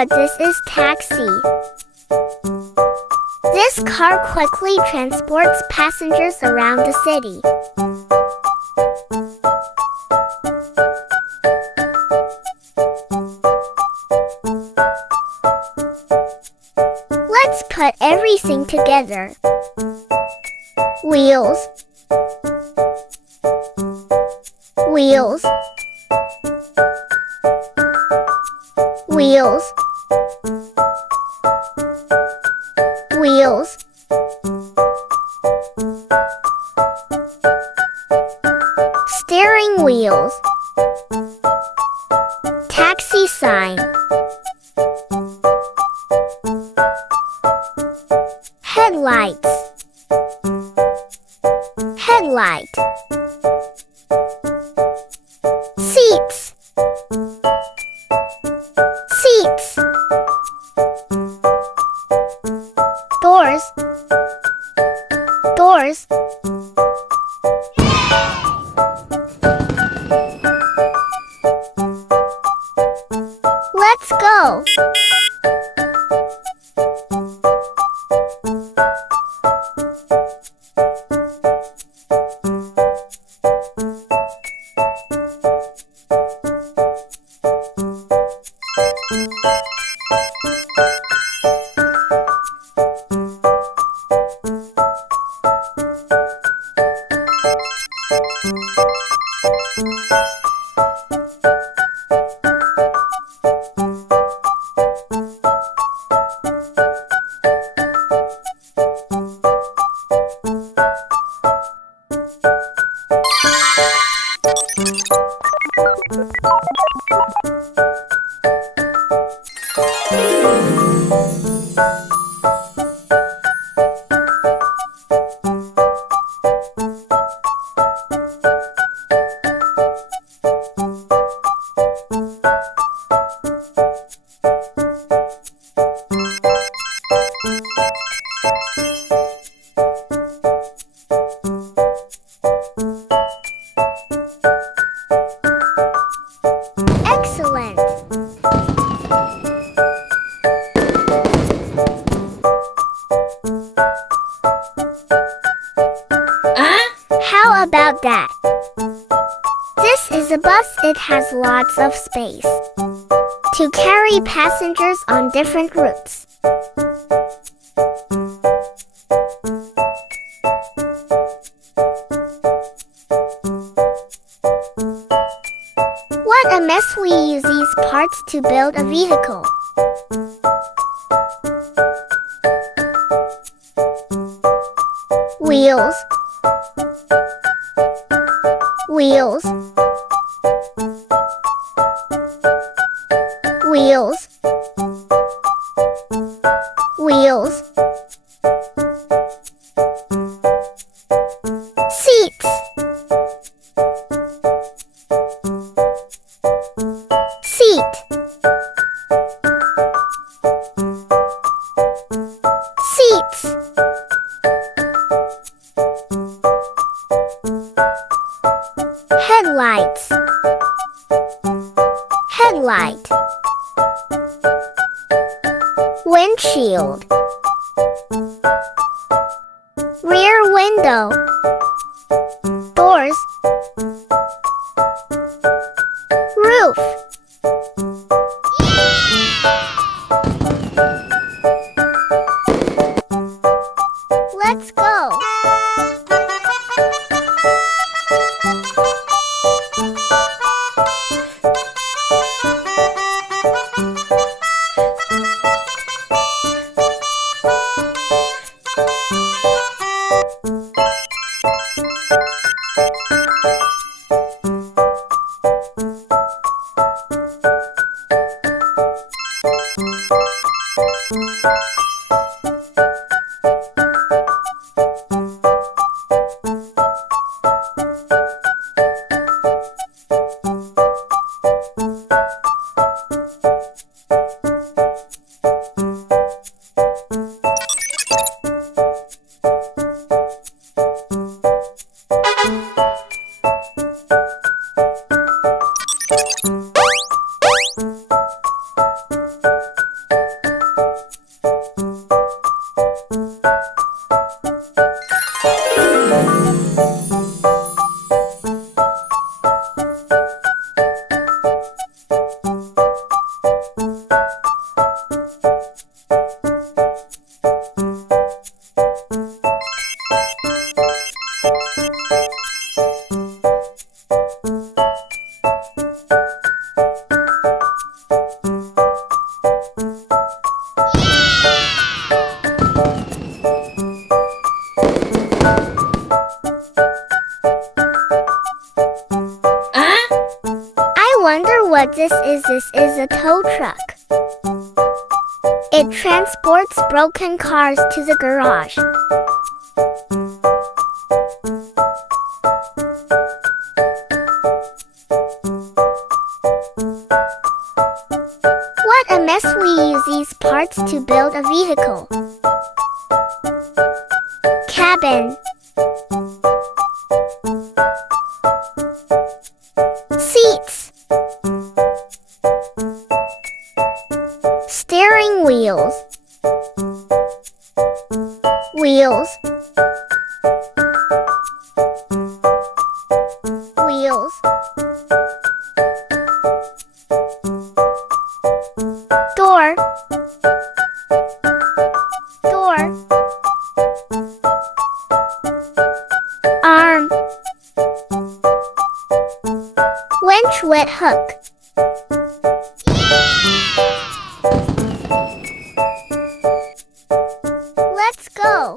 what this is? Taxi. This car quickly transports passengers around the city. Let's put everything together. Wheels, wheels, wheels, wheels. Steering wheels. Taxi sign. Headlights. Headlight. Seats. Seats. Doors. Doors. Let's go. Excellent. How about that? This is a bus. It has lots of space to carry passengers on different routes. What a mess! We use these parts to build a vehicle. Wheels, wheels, wheels, wheels. Seats, seat, seats. Headlights, headlight. Windshield, rear window. Doors, roof. Let's go. what this is a tow truck. It transports broken cars to the garage. What a mess, we use these parts to build a vehicle. Cabin. Seats. Steering wheels. Wheels. Wheels. Door. Door. Arm. Winch with hook. Let's go.